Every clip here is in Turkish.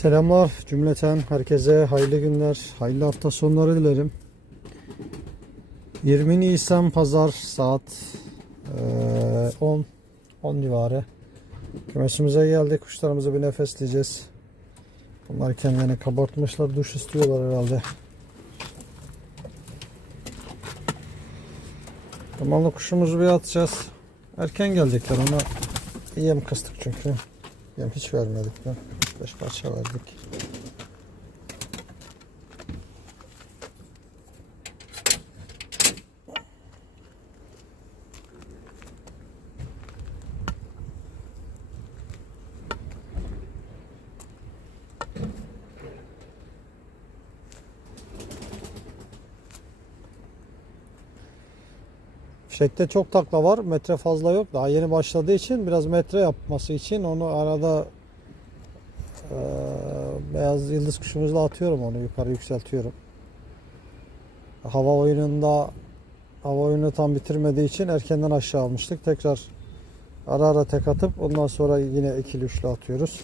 Selamlar cümleten herkese hayırlı günler, hayırlı hafta sonları dilerim. 20 Nisan Pazar saat eee, 10 10 civarı. Kümesimize geldik. Kuşlarımızı bir nefesleyeceğiz. Bunlar kendini kabartmışlar. Duş istiyorlar herhalde. Zamanlı kuşumuzu bir atacağız. Erken gelecekler ona. Yem kıstık çünkü. Yem hiç vermedik de. 5 parça verdik. Fişekte çok takla var. Metre fazla yok. Daha yeni başladığı için biraz metre yapması için onu arada eee, beyaz yıldız kuşumuzla atıyorum onu yukarı yükseltiyorum. Hava oyununda hava oyunu tam bitirmediği için erkenden aşağı almıştık. Tekrar ara ara tek atıp ondan sonra yine ikili üçlü atıyoruz.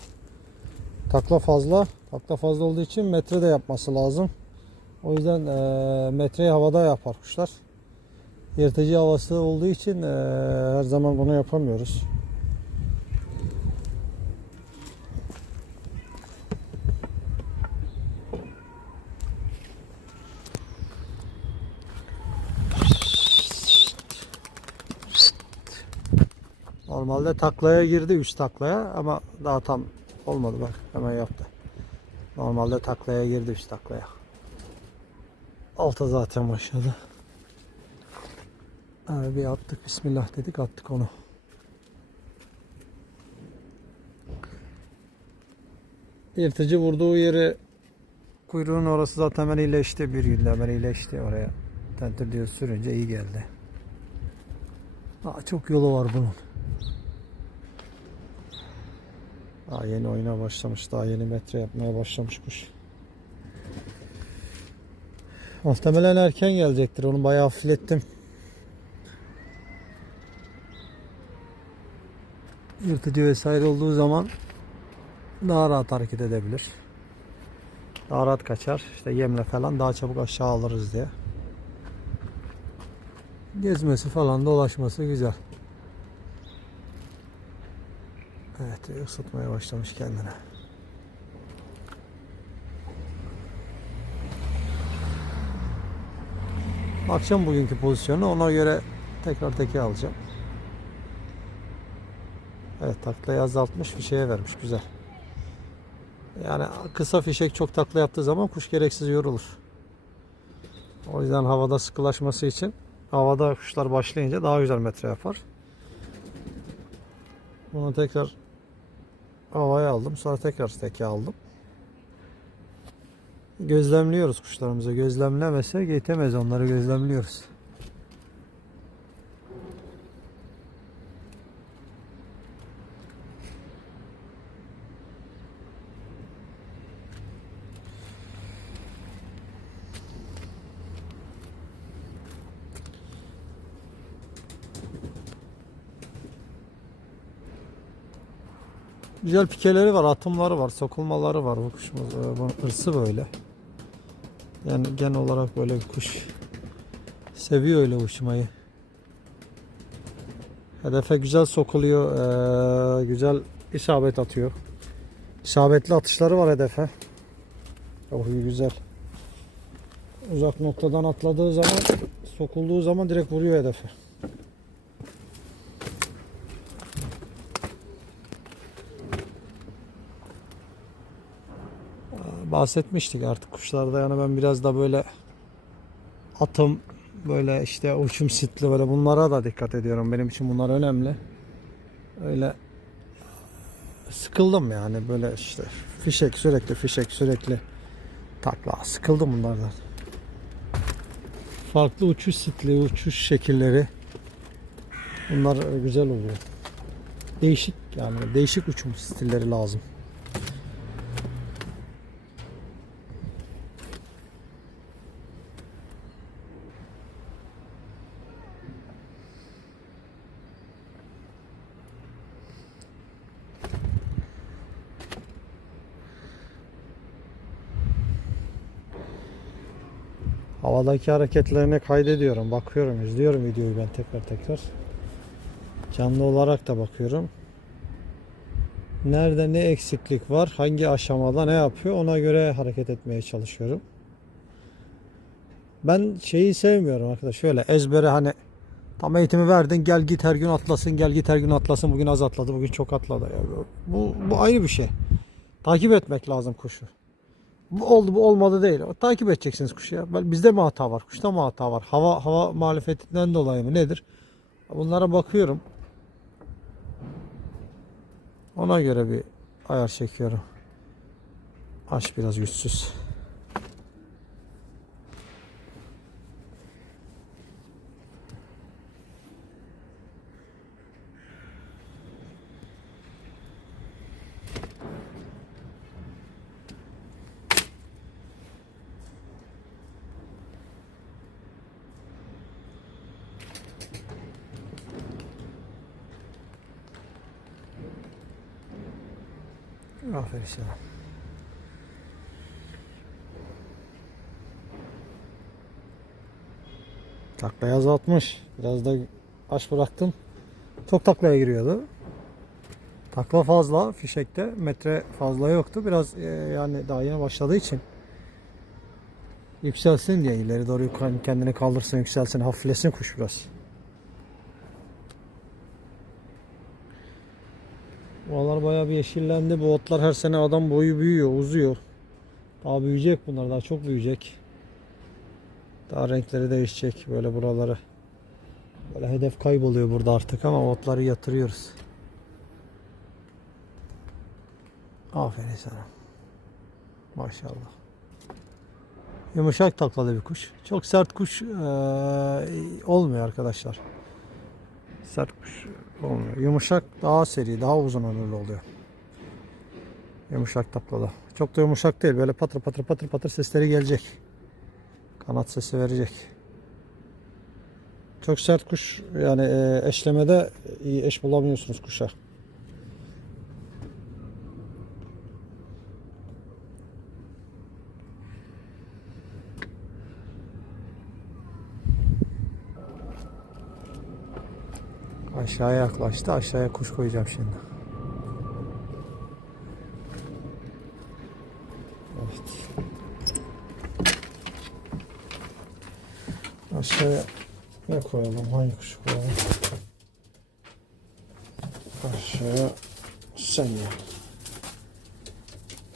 Takla fazla. Takla fazla olduğu için metre de yapması lazım. O yüzden eee metreyi havada yapar kuşlar yırtıcı havası olduğu için eee, her zaman bunu yapamıyoruz. Normalde taklaya girdi üst taklaya ama daha tam olmadı bak hemen yaptı. Normalde taklaya girdi üst taklaya. Alta zaten başladı. Abi bir attık bismillah dedik attık onu. Yırtıcı vurduğu yeri kuyruğun orası zaten hemen iyileşti bir günde hemen iyileşti oraya. Tentür diyor sürünce iyi geldi. Aa, çok yolu var bunun. Daha yeni oyuna başlamış. Daha yeni metre yapmaya başlamış kuş. Muhtemelen erken gelecektir. Onu bayağı hafiflettim. yırtıcı vesaire olduğu zaman daha rahat hareket edebilir. Daha rahat kaçar. İşte yemle falan daha çabuk aşağı alırız diye. Gezmesi falan dolaşması güzel. Evet ısıtmaya başlamış kendine. Bakacağım bugünkü pozisyonu ona göre tekrar teke alacağım. Evet taklayı azaltmış fişeğe vermiş güzel. Yani kısa fişek çok takla yaptığı zaman kuş gereksiz yorulur. O yüzden havada sıkılaşması için havada kuşlar başlayınca daha güzel metre yapar. Bunu tekrar havaya aldım. Sonra tekrar teke aldım. Gözlemliyoruz kuşlarımızı. Gözlemlemese yetemez onları gözlemliyoruz. Güzel pikeleri var, atımları var, sokulmaları var bu kuşumuz. Bu hırsı böyle. Yani genel olarak böyle kuş. Seviyor öyle uçmayı. Hedefe güzel sokuluyor, ee, güzel isabet atıyor. İsabetli atışları var hedefe. Oh güzel. Uzak noktadan atladığı zaman, sokulduğu zaman direkt vuruyor hedefe. Bahsetmiştik artık kuşlarda yani ben biraz da böyle atım böyle işte uçum sitli böyle bunlara da dikkat ediyorum. Benim için bunlar önemli. Öyle sıkıldım yani böyle işte fişek sürekli fişek sürekli takla sıkıldım bunlardan. Farklı uçuş stili, uçuş şekilleri bunlar güzel oluyor. Değişik yani değişik uçum stilleri lazım. Havadaki hareketlerini kaydediyorum. Bakıyorum, izliyorum videoyu ben tekrar tekrar. Canlı olarak da bakıyorum. Nerede ne eksiklik var, hangi aşamada ne yapıyor ona göre hareket etmeye çalışıyorum. Ben şeyi sevmiyorum arkadaş. Şöyle ezbere hani tam eğitimi verdin gel git her gün atlasın gel git her gün atlasın bugün az atladı bugün çok atladı. Ya bu, bu ayrı bir şey. Takip etmek lazım kuşu. Bu oldu bu olmadı değil. Takip edeceksiniz kuşu ya. Bizde mi hata var? Kuşta mı hata var? Hava hava muhalefetinden dolayı mı? Nedir? Bunlara bakıyorum. Ona göre bir ayar çekiyorum. Aç biraz güçsüz. Aferin sana. Taklayı azaltmış. Biraz da aç bıraktım. Çok taklaya giriyordu. Takla fazla fişekte. Metre fazla yoktu. Biraz e, yani daha yeni başladığı için yükselsin diye ileri doğru kendini kaldırsın yükselsin hafiflesin kuş biraz. Buralar bayağı bir yeşillendi. Bu otlar her sene adam boyu büyüyor, uzuyor. Daha büyüyecek bunlar, daha çok büyüyecek. Daha renkleri değişecek böyle buraları. Böyle hedef kayboluyor burada artık ama otları yatırıyoruz. Aferin sana. Maşallah. Yumuşak taklalı bir kuş. Çok sert kuş eee, olmuyor arkadaşlar. Sert kuş olmuyor. Yumuşak daha seri, daha uzun ömürlü oluyor. Yumuşak taklalı. Çok da yumuşak değil. Böyle patır patır patır patır sesleri gelecek. Kanat sesi verecek. Çok sert kuş yani e, eşlemede iyi eş bulamıyorsunuz kuşa. Aşağıya yaklaştı. Aşağıya kuş koyacağım şimdi. Evet. Aşağıya ne koyalım? Hangi kuşu koyalım? Aşağıya sen ya.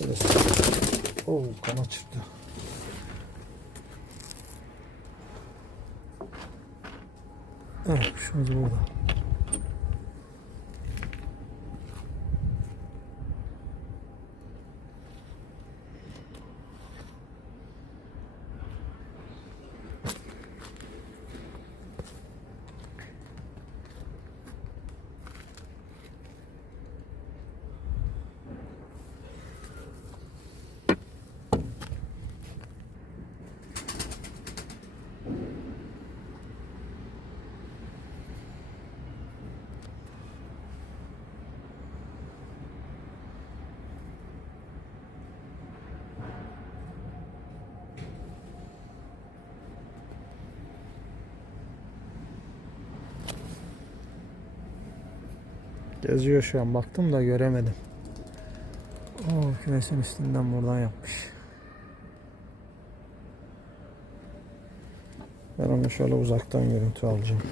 Burası. Oo kanat çıktı. Evet kuşumuz burada. Geziyor şu an. Baktım da göremedim. Oo, kümesin üstünden buradan yapmış. Ben onu şöyle uzaktan görüntü alacağım.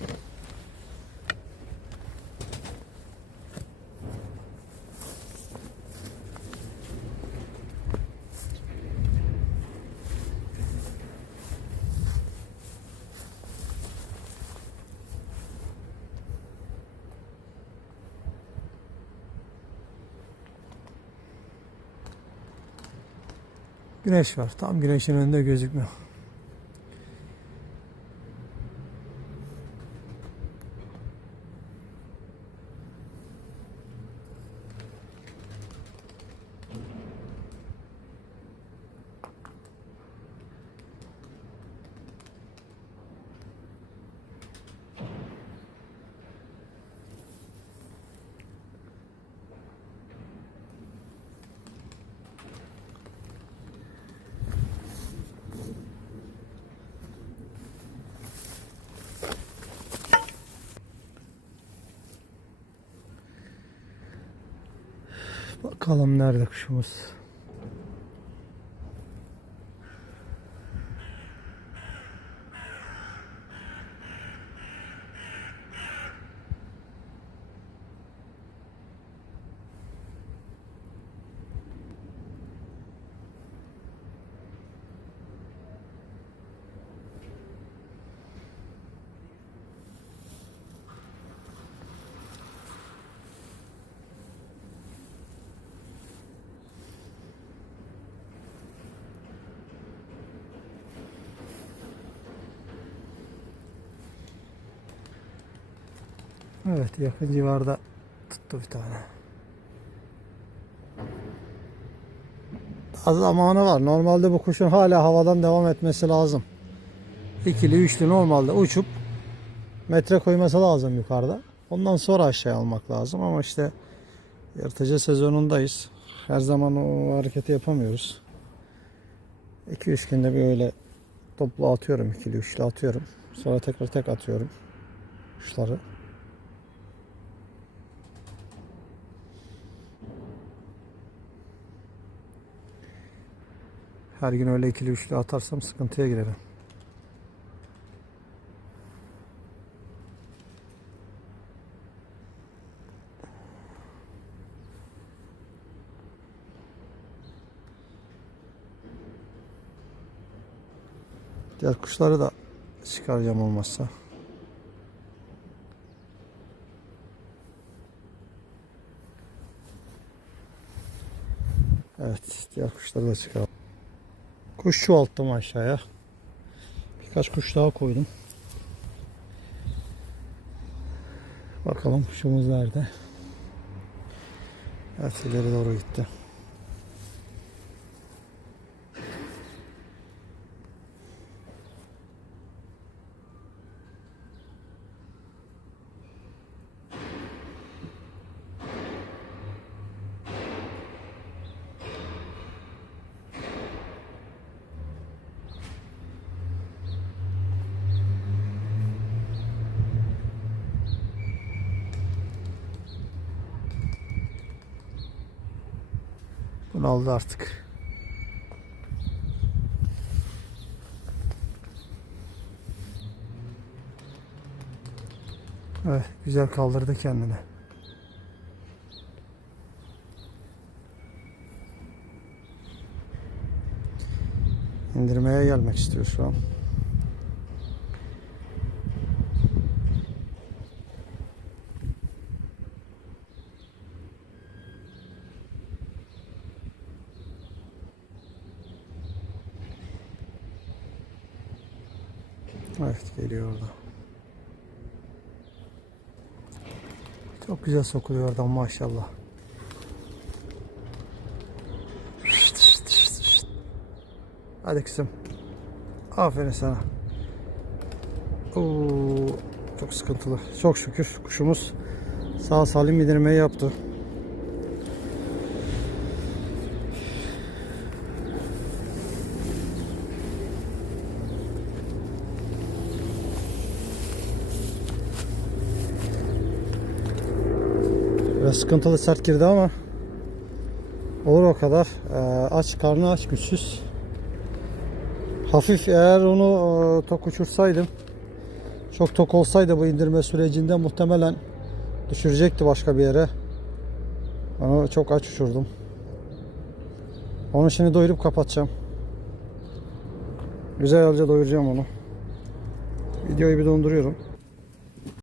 Güneş var. Tam güneşin önünde gözükmüyor. Bakalım nerede kuşumuz. Evet yakın civarda tuttu bir tane. Az zamanı var. Normalde bu kuşun hala havadan devam etmesi lazım. İkili üçlü normalde uçup metre koyması lazım yukarıda. Ondan sonra aşağı almak lazım ama işte yırtıcı sezonundayız. Her zaman o hareketi yapamıyoruz. 2-3 günde bir öyle toplu atıyorum. ikili üçlü atıyorum. Sonra tekrar tek atıyorum. Kuşları. Her gün öyle ikili üçlü atarsam sıkıntıya girerim. Diğer kuşları da çıkaracağım olmazsa. Evet, diğer kuşları da çıkaralım. Kuş çoğalttım aşağıya. Birkaç kuş daha koydum. Bakalım kuşumuz nerede? Evet ileri doğru gitti. Bunu aldı artık. Evet, güzel kaldırdı kendini. İndirmeye gelmek istiyor şu an. Evet geliyor orada. Çok güzel sokuluyor oradan maşallah. Hadi kızım. Aferin sana. Oo, çok sıkıntılı. Çok şükür kuşumuz sağ salim indirmeyi yaptı. Sıkıntılı sert girdi ama olur o kadar. Ee, aç karnı aç güçsüz. Hafif eğer onu e, tok uçursaydım çok tok olsaydı bu indirme sürecinde muhtemelen düşürecekti başka bir yere. Onu çok aç uçurdum. Onu şimdi doyurup kapatacağım. Güzelce doyuracağım onu. Videoyu bir donduruyorum.